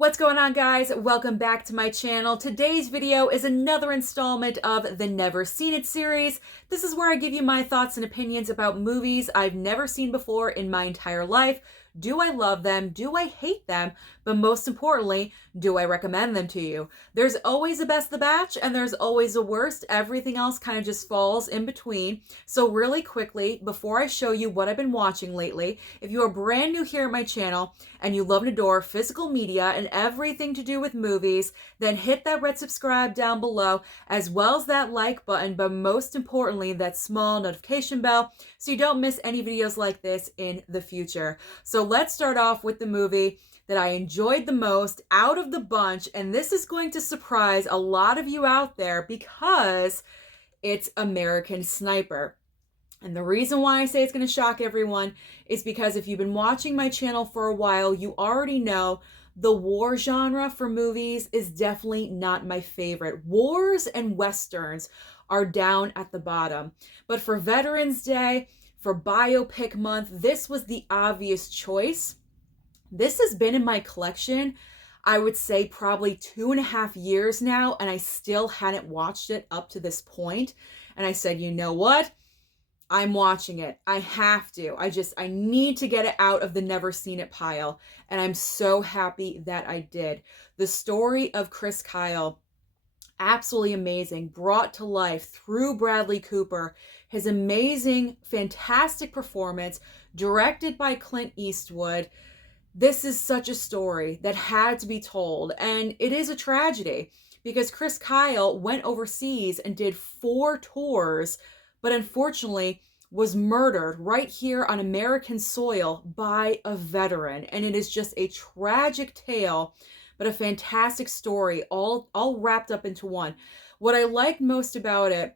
What's going on, guys? Welcome back to my channel. Today's video is another installment of the Never Seen It series. This is where I give you my thoughts and opinions about movies I've never seen before in my entire life. Do I love them? Do I hate them? But most importantly, do I recommend them to you? There's always a best of the batch and there's always a worst. Everything else kind of just falls in between. So really quickly, before I show you what I've been watching lately, if you are brand new here at my channel and you love and adore physical media and everything to do with movies, then hit that red subscribe down below, as well as that like button, but most importantly, that small notification bell so you don't miss any videos like this in the future. So let's start off with the movie that I enjoyed the most out of the bunch, and this is going to surprise a lot of you out there because it's American Sniper. And the reason why I say it's going to shock everyone is because if you've been watching my channel for a while, you already know the war genre for movies is definitely not my favorite. Wars and Westerns are down at the bottom. But for Veterans Day, for Biopic Month, this was the obvious choice. This has been in my collection, I would say probably 2.5 years now, and I still hadn't watched it up to this point. And I said, you know what? I'm watching it. I have to. I need to get it out of the never seen it pile. And I'm so happy that I did. The story of Chris Kyle, absolutely amazing, brought to life through Bradley Cooper. His amazing, fantastic performance, directed by Clint Eastwood. This is such a story that had to be told. And it is a tragedy because Chris Kyle went overseas and did 4 tours, but unfortunately was murdered right here on American soil by a veteran. And it is just a tragic tale, but a fantastic story, all wrapped up into one. What I liked most about it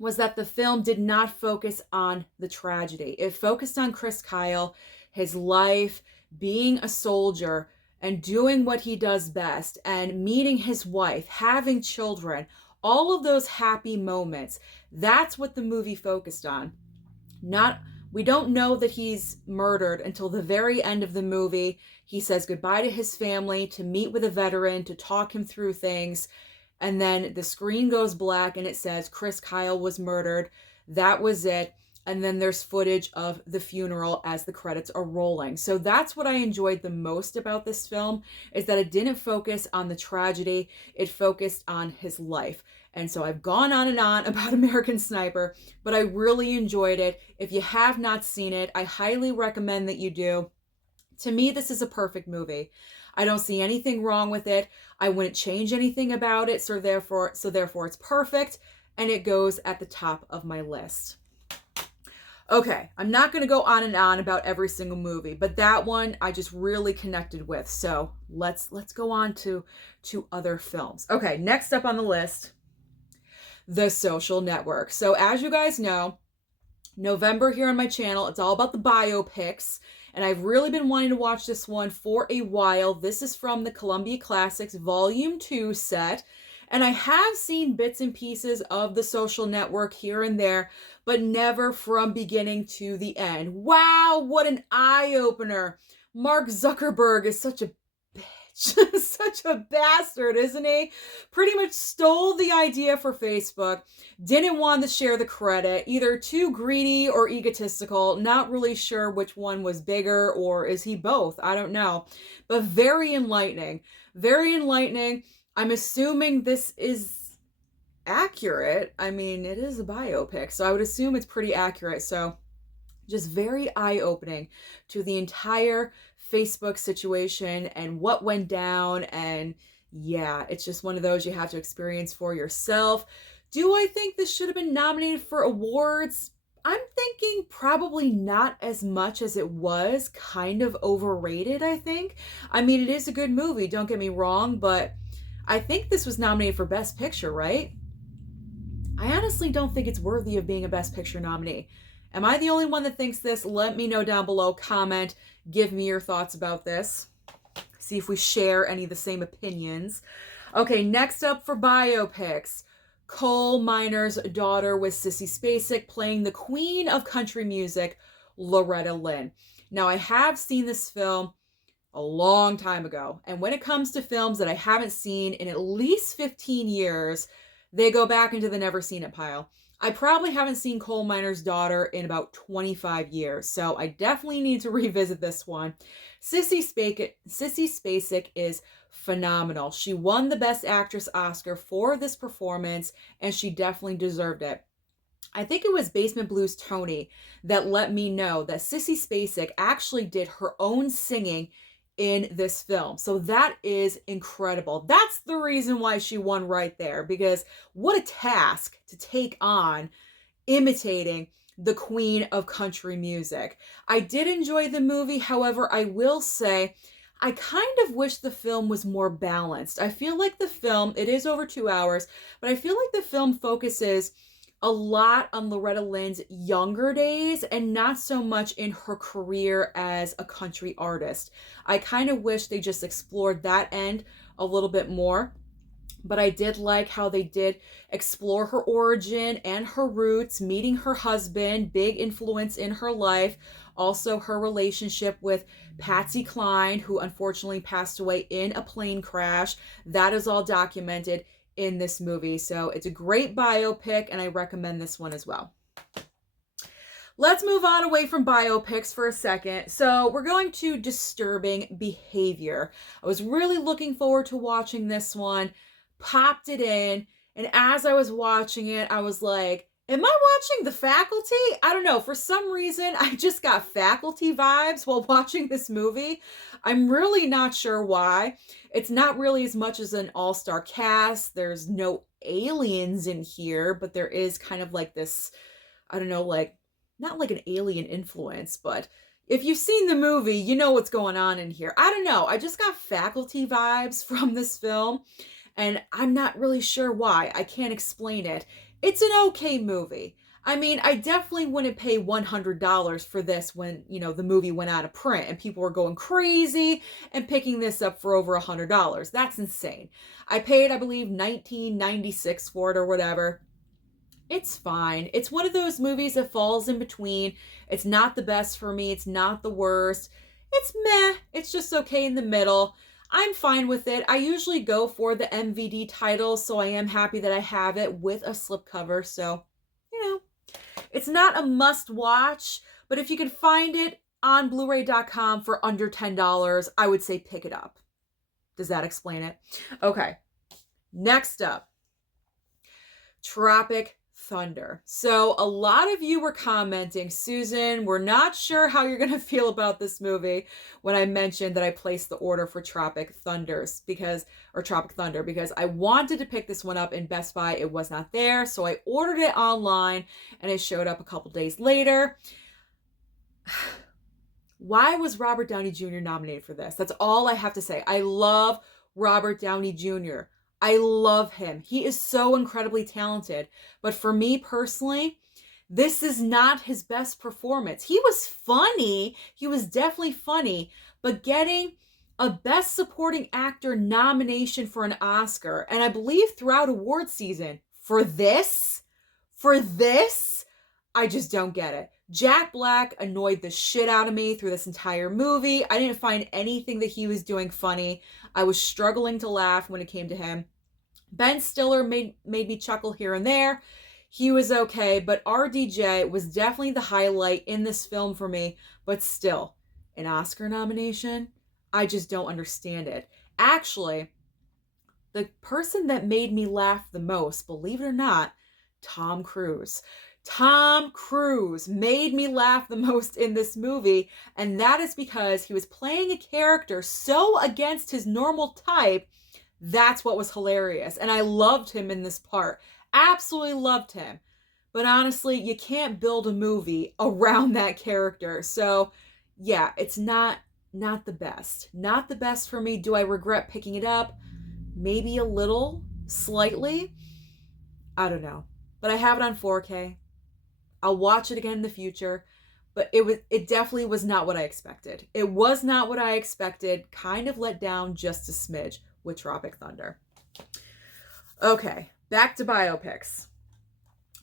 was that the film did not focus on the tragedy. It focused on Chris Kyle, his life, being a soldier, and doing what he does best, and meeting his wife, having children, all of those happy moments. That's what the movie focused on. We don't know that he's murdered until the very end of the movie. He says goodbye to his family, to meet with a veteran, to talk him through things. And then the screen goes black and it says Chris Kyle was murdered. That was it. And then there's footage of the funeral as the credits are rolling. So that's what I enjoyed the most about this film, is that it didn't focus on the tragedy. It focused on his life. And so I've gone on and on about American Sniper, but I really enjoyed it. If you have not seen it, I highly recommend that you do. To me, this is a perfect movie. I don't see anything wrong with it. I wouldn't change anything about it. So therefore it's perfect. And it goes at the top of my list. Okay, I'm not going to go on and on about every single movie, but that one I just really connected with. So let's go on to other films. Okay, next up on the list, The Social Network. So as you guys know, November here on my channel, it's all about the biopics, and I've really been wanting to watch this one for a while. This is from the Columbia Classics Volume 2 set. And I have seen bits and pieces of The Social Network here and there, but never from beginning to the end. Wow, what an eye-opener. Mark Zuckerberg is such a bitch. Such a bastard, isn't he? Pretty much stole the idea for Facebook, didn't want to share the credit, either too greedy or egotistical, not really sure which one was bigger, or is he both? I don't know. But very enlightening. Very enlightening. I'm assuming this is accurate. I mean, it is a biopic, so I would assume it's pretty accurate. So just very eye-opening to the entire Facebook situation and what went down. And yeah, it's just one of those you have to experience for yourself. Do I think this should have been nominated for awards? I'm thinking probably not as much as it was. Kind of overrated, I think. I mean, it is a good movie, don't get me wrong, but I think this was nominated for Best Picture, right? I honestly don't think it's worthy of being a Best Picture nominee. Am I the only one that thinks this? Let me know down below. Comment. Give me your thoughts about this. See if we share any of the same opinions. Okay, next up for biopics. Coal Miner's Daughter with Sissy Spacek playing the queen of country music, Loretta Lynn. Now, I have seen this film a long time ago. And when it comes to films that I haven't seen in at least 15 years, they go back into the never seen it pile. I probably haven't seen Coal Miner's Daughter in about 25 years, so I definitely need to revisit this one. Sissy Spacek is phenomenal. She won the Best Actress Oscar for this performance, and she definitely deserved it. I think it was Basement Blues Tony that let me know that Sissy Spacek actually did her own singing in this film. So that is incredible. That's the reason why she won right there, because what a task to take on imitating the queen of country music. I did enjoy the movie. However, I will say I kind of wish the film was more balanced. I feel like the film, it is over 2 hours, but I feel like the film focuses a lot on Loretta Lynn's younger days and not so much in her career as a country artist. I kind of wish they just explored that end a little bit more. But I did like how they did explore her origin and her roots, meeting her husband, big influence in her life. Also, her relationship with Patsy Cline, who unfortunately passed away in a plane crash. That is all documented in this movie. So it's a great biopic, and I recommend this one as well. Let's move on away from biopics for a second. So we're going to Disturbing Behavior. I was really looking forward to watching this one, popped it in, and as I was watching it, I was like, am I watching The Faculty? I don't know. For some reason, I just got Faculty vibes while watching this movie. I'm really not sure why. It's not really as much as an all-star cast. There's no aliens in here, but there is kind of like this, I don't know, like, not like an alien influence, but if you've seen the movie, you know what's going on in here. I don't know. I just got Faculty vibes from this film, and I'm not really sure why. I can't explain it. It's an okay movie. I mean, I definitely wouldn't pay $100 for this when, you know, the movie went out of print and people were going crazy and picking this up for over $100. That's insane. I paid, I believe, $19.96 for it or whatever. It's fine. It's one of those movies that falls in between. It's not the best for me. It's not the worst. It's meh. It's just okay in the middle. I'm fine with it. I usually go for the MVD title, so I am happy that I have it with a slipcover. So, you know, it's not a must watch, but if you can find it on blu-ray.com for under $10, I would say pick it up. Does that explain it? Okay. Next up, Tropic Thunder. So a lot of you were commenting, Susan, we're not sure how you're going to feel about this movie when I mentioned that I placed the order for Tropic Thunder because I wanted to pick this one up in Best Buy. It was not there, so I ordered it online and it showed up a couple days later. Why was Robert Downey Jr. nominated for this? That's all I have to say. I love Robert Downey Jr. I love him. He is so incredibly talented. But for me personally, this is not his best performance. He was funny. He was definitely funny. But getting a Best Supporting Actor nomination for an Oscar, and I believe throughout award season, for this, I just don't get it. Jack Black annoyed the shit out of me through this entire movie. I didn't find anything that he was doing funny. I was struggling to laugh when it came to him. Ben Stiller made me chuckle here and there. He was okay, but RDJ was definitely the highlight in this film for me. But still, an Oscar nomination? I just don't understand it. Actually, the person that made me laugh the most, believe it or not, Tom Cruise. Tom Cruise made me laugh the most in this movie, and that is because he was playing a character so against his normal type. That's what was hilarious, and I loved him in this part. Absolutely loved him. But honestly, you can't build a movie around that character. So, yeah, it's not the best. Not the best for me. Do I regret picking it up? Maybe a little, slightly. I don't know. But I have it on 4K. I'll watch it again in the future, but it definitely was not what I expected. It was not what I expected. Kind of let down just a smidge with Tropic Thunder. Okay, back to biopics.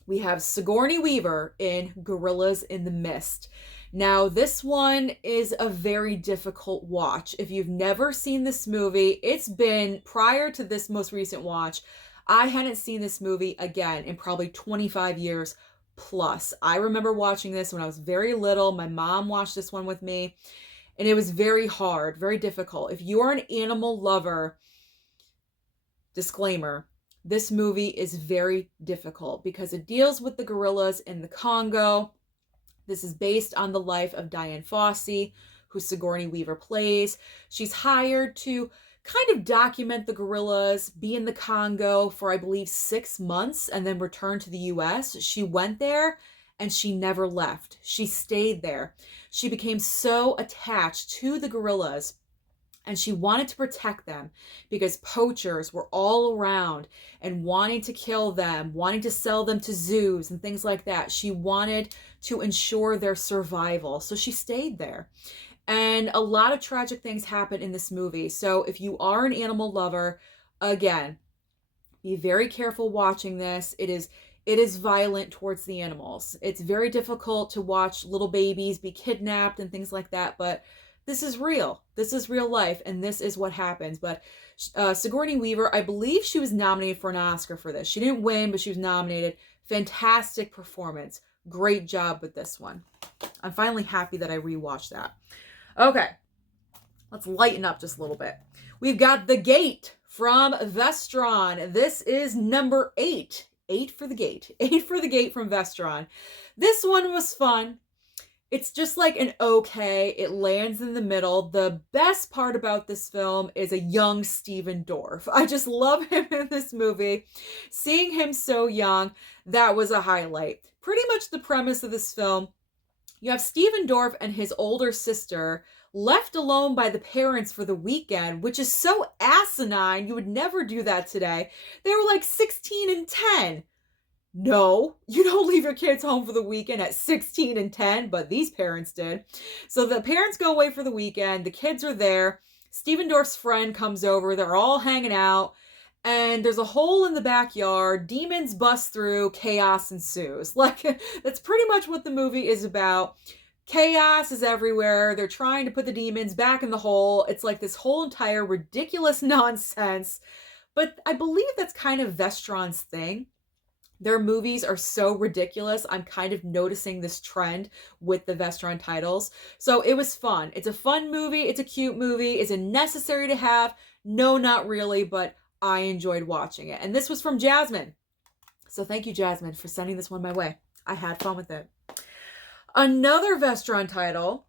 we have Sigourney Weaver in Gorillas in the Mist. Now, this one is a very difficult watch. If you've never seen this movie, it's been prior to this most recent watch, I hadn't seen this movie again in probably 25 years plus. I remember watching this when I was very little. My mom watched this one with me, and it was very hard, very difficult. If you are an animal lover, disclaimer, this movie is very difficult because it deals with the gorillas in the Congo. This is based on the life of Diane Fossey, who Sigourney Weaver plays. She's hired to kind of document the gorillas, be in the Congo for, I believe, 6 months, and then return to the US. She went there and she never left. She stayed there. She became so attached to the gorillas, and she wanted to protect them because poachers were all around and wanting to kill them, wanting to sell them to zoos and things like that. She wanted to ensure their survival. So she stayed there. And a lot of tragic things happen in this movie. So if you are an animal lover, again, be very careful watching this. It is violent towards the animals. It's very difficult to watch little babies be kidnapped and things like that, but this is real. This is real life, and this is what happens. But Sigourney Weaver, I believe she was nominated for an Oscar for this. She didn't win, but she was nominated. Fantastic performance. Great job with this one. I'm finally happy that I rewatched that. Okay, let's lighten up just a little bit. We've got The Gate from Vestron. This is number 8. 8 for The Gate. 8 for The Gate from Vestron. This one was fun. It's just like an okay. It lands in the middle. The best part about this film is a young Stephen Dorff. I just love him in this movie. Seeing him so young, that was a highlight. Pretty much the premise of this film, you have Stephen Dorff and his older sister left alone by the parents for the weekend, which is so asinine. You would never do that today. They were like 16 and 10. No, you don't leave your kids home for the weekend at 16 and 10, but these parents did. So the parents go away for the weekend. The kids are there. Stephen Dorff's friend comes over. They're all hanging out. And there's a hole in the backyard. Demons bust through. Chaos ensues. Like, that's pretty much what the movie is about. Chaos is everywhere. They're trying to put the demons back in the hole. It's like this whole entire ridiculous nonsense. But I believe that's kind of Vestron's thing. Their movies are so ridiculous. I'm kind of noticing this trend with the Vestron titles. So it was fun. It's a fun movie. It's a cute movie. Is it necessary to have? No, not really, but I enjoyed watching it. And this was from Jasmine. So thank you, Jasmine, for sending this one my way. I had fun with it. Another Vestron title,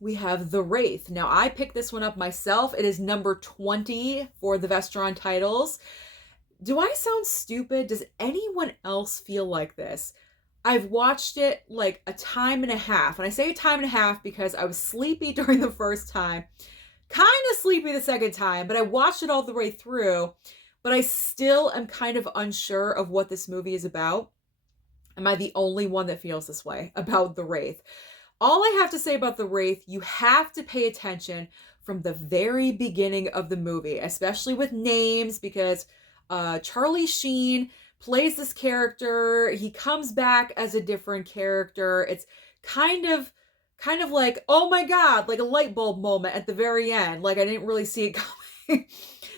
we have The Wraith. Now, I picked this one up myself. It is number 20 for the Vestron titles. Do I sound stupid? Does anyone else feel like this? I've watched it like a time and a half. And I say a time and a half because I was sleepy during the first time. Kind of sleepy the second time. But I watched it all the way through. But I still am kind of unsure of what this movie is about. Am I the only one that feels this way about The Wraith? All I have to say about The Wraith, you have to pay attention from the very beginning of the movie. Especially with names, because Charlie Sheen plays this character. He comes back as a different character. It's kind of like, oh my God, like a light bulb moment at the very end. Like I didn't really see it coming.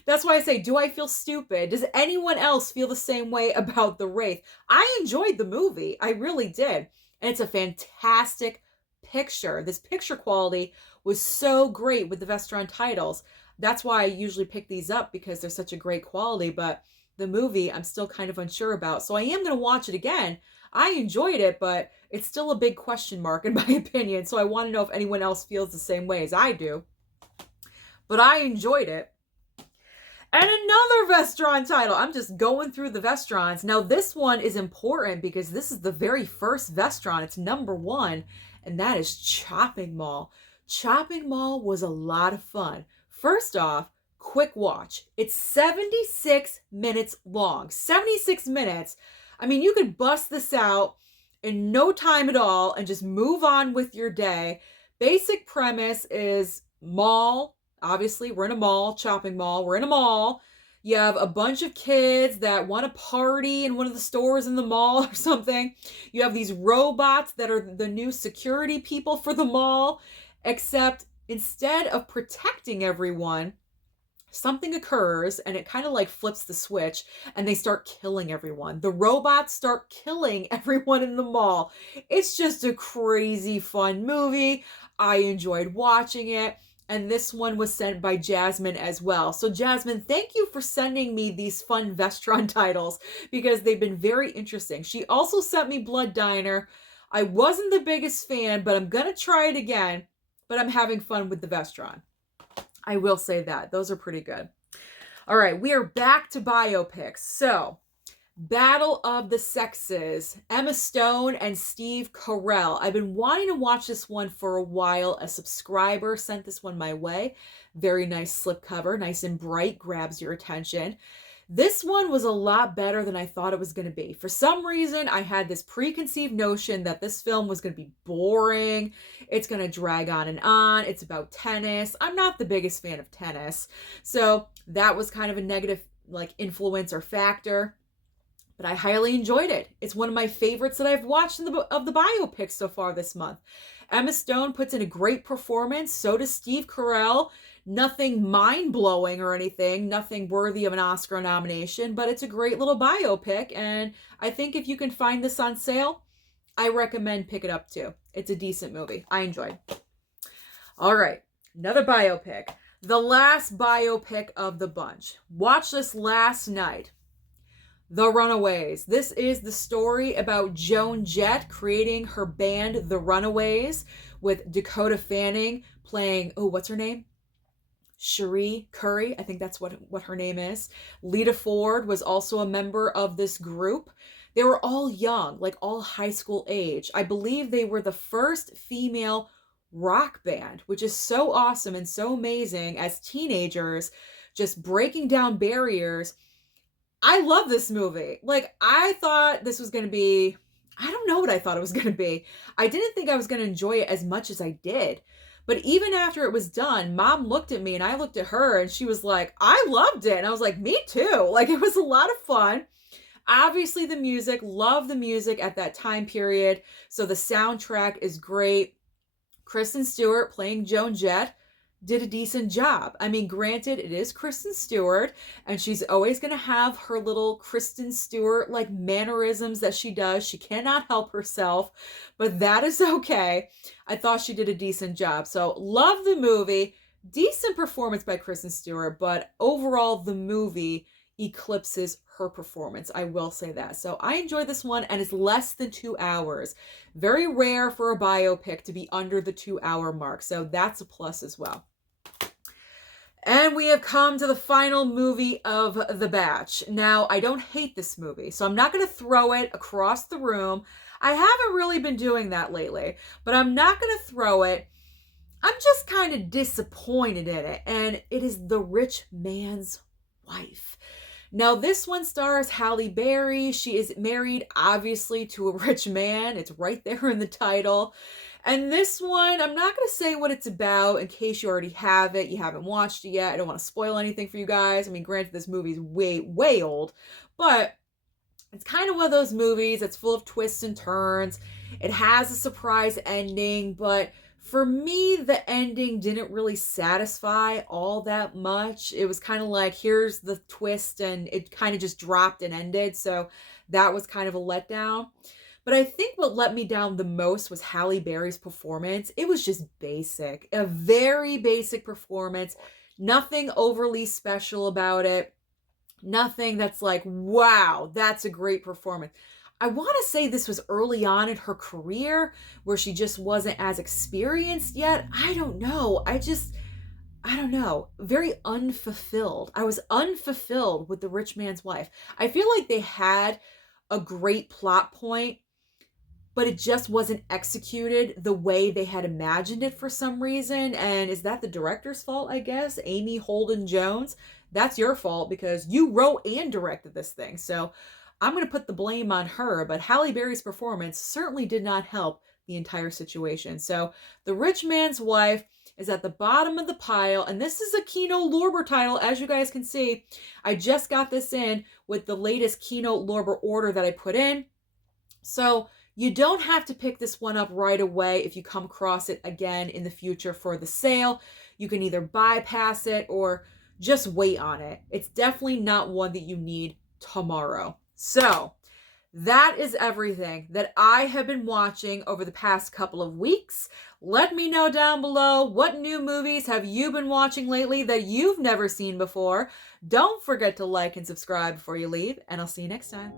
That's why I say, do I feel stupid? Does anyone else feel the same way about The Wraith? I enjoyed the movie. I really did. And it's a fantastic picture. This picture quality was so great with the Vestron titles. That's why I usually pick these up, because they're such a great quality. But the movie, I'm still kind of unsure about. So I am going to watch it again. I enjoyed it, but it's still a big question mark in my opinion. So I want to know if anyone else feels the same way as I do. But I enjoyed it. And another Vestron title. I'm just going through the Vestrons. Now this one is important because this is the very first Vestron. It's number 1, and that is Chopping Mall. Chopping Mall was a lot of fun. First off, quick watch. It's 76 minutes long. 76 minutes. I mean, you could bust this out in no time at all and just move on with your day. Basic premise is mall. Obviously, we're in a mall, chopping mall. We're in a mall. You have a bunch of kids that want to party in one of the stores in the mall or something. You have these robots that are the new security people for the mall, except instead of protecting everyone, something occurs and it kind of like flips the switch and they start killing everyone. The robots start killing everyone in the mall. It's just a crazy fun movie. I enjoyed watching it. And this one was sent by Jasmine as well. So Jasmine, thank you for sending me these fun Vestron titles because they've been very interesting. She also sent me Blood Diner. I wasn't the biggest fan, but I'm going to try it again. But I'm having fun with the Vestron. I will say that. Those are pretty good. All right, we are back to biopics. So, Battle of the Sexes, Emma Stone and Steve Carell. I've been wanting to watch this one for a while. A subscriber sent this one my way. Very nice slipcover, nice and bright, grabs your attention. This one was a lot better than I thought it was going to be. For some reason, I had this preconceived notion that this film was going to be boring. It's going to drag on and on. It's about tennis. I'm not the biggest fan of tennis. So that was kind of a negative influence or factor. But I highly enjoyed it. It's one of my favorites that I've watched of the biopics so far this month. Emma Stone puts in a great performance. So does Steve Carell. Nothing mind-blowing or anything. Nothing worthy of an Oscar nomination. But it's a great little biopic. And I think if you can find this on sale, I recommend pick it up too. It's a decent movie. I enjoyed. All right. Another biopic. The last biopic of the bunch. Watched this last night. The Runaways. This is the story about Joan Jett creating her band, The Runaways, with Dakota Fanning playing, what's her name? Cherie Curry. I think that's what her name is. Lita Ford was also a member of this group. They were all young, like all high school age. I believe they were the first female rock band, which is so awesome and so amazing as teenagers, just breaking down barriers. I love this movie. I thought this was going to be, I don't know what I thought it was going to be. I didn't think I was going to enjoy it as much as I did. But even after it was done, Mom looked at me and I looked at her and she was like, I loved it. And I was like, me too. It was a lot of fun. Obviously the music, love the music at that time period. So the soundtrack is great. Kristen Stewart playing Joan Jett did a decent job. I mean, granted, it is Kristen Stewart, and she's always going to have her little Kristen Stewart mannerisms that she does. She cannot help herself, but that is okay. I thought she did a decent job. So, love the movie. Decent performance by Kristen Stewart, but overall, the movie eclipses her performance. I will say that. So, I enjoyed this one, and it's less than 2 hours. Very rare for a biopic to be under the 2-hour mark. So, that's a plus as well. And we have come to the final movie of the batch. Now, I don't hate this movie, so I'm not going to throw it across the room. I haven't really been doing that lately, but I'm not going to throw it. I'm just kind of disappointed in it, and it is The Rich Man's Wife. Now, this one stars Halle Berry. She is married, obviously, to a rich man. It's right there in the title. And this one, I'm not going to say what it's about in case you already have it. You haven't watched it yet. I don't want to spoil anything for you guys. I mean, granted, this movie's way, way old. But it's kind of one of those movies that's full of twists and turns. It has a surprise ending, but for me, the ending didn't really satisfy all that much. It was kind of like, here's the twist, and it kind of just dropped and ended. So that was kind of a letdown. But I think what let me down the most was Halle Berry's performance. It was just basic. A very basic performance. Nothing overly special about it. Nothing that's like, wow, that's a great performance. I want to say this was early on in her career where she just wasn't as experienced yet. I don't know. I don't know. Very unfulfilled. I was unfulfilled with The Rich Man's Wife. I feel like they had a great plot point, but it just wasn't executed the way they had imagined it for some reason. And is that the director's fault, I guess? Amy Holden Jones? That's your fault because you wrote and directed this thing. So I'm going to put the blame on her, but Halle Berry's performance certainly did not help the entire situation. So The Rich Man's Wife, is at the bottom of the pile, and this is a Kino Lorber title. As you guys can see, I just got this in with the latest Kino Lorber order that I put in. So you don't have to pick this one up right away if you come across it again in the future for the sale. You can either bypass it or just wait on it. It's definitely not one that you need tomorrow. So that is everything that I have been watching over the past couple of weeks. Let me know down below, what new movies have you been watching lately that you've never seen before? Don't forget to like and subscribe before you leave, and I'll see you next time.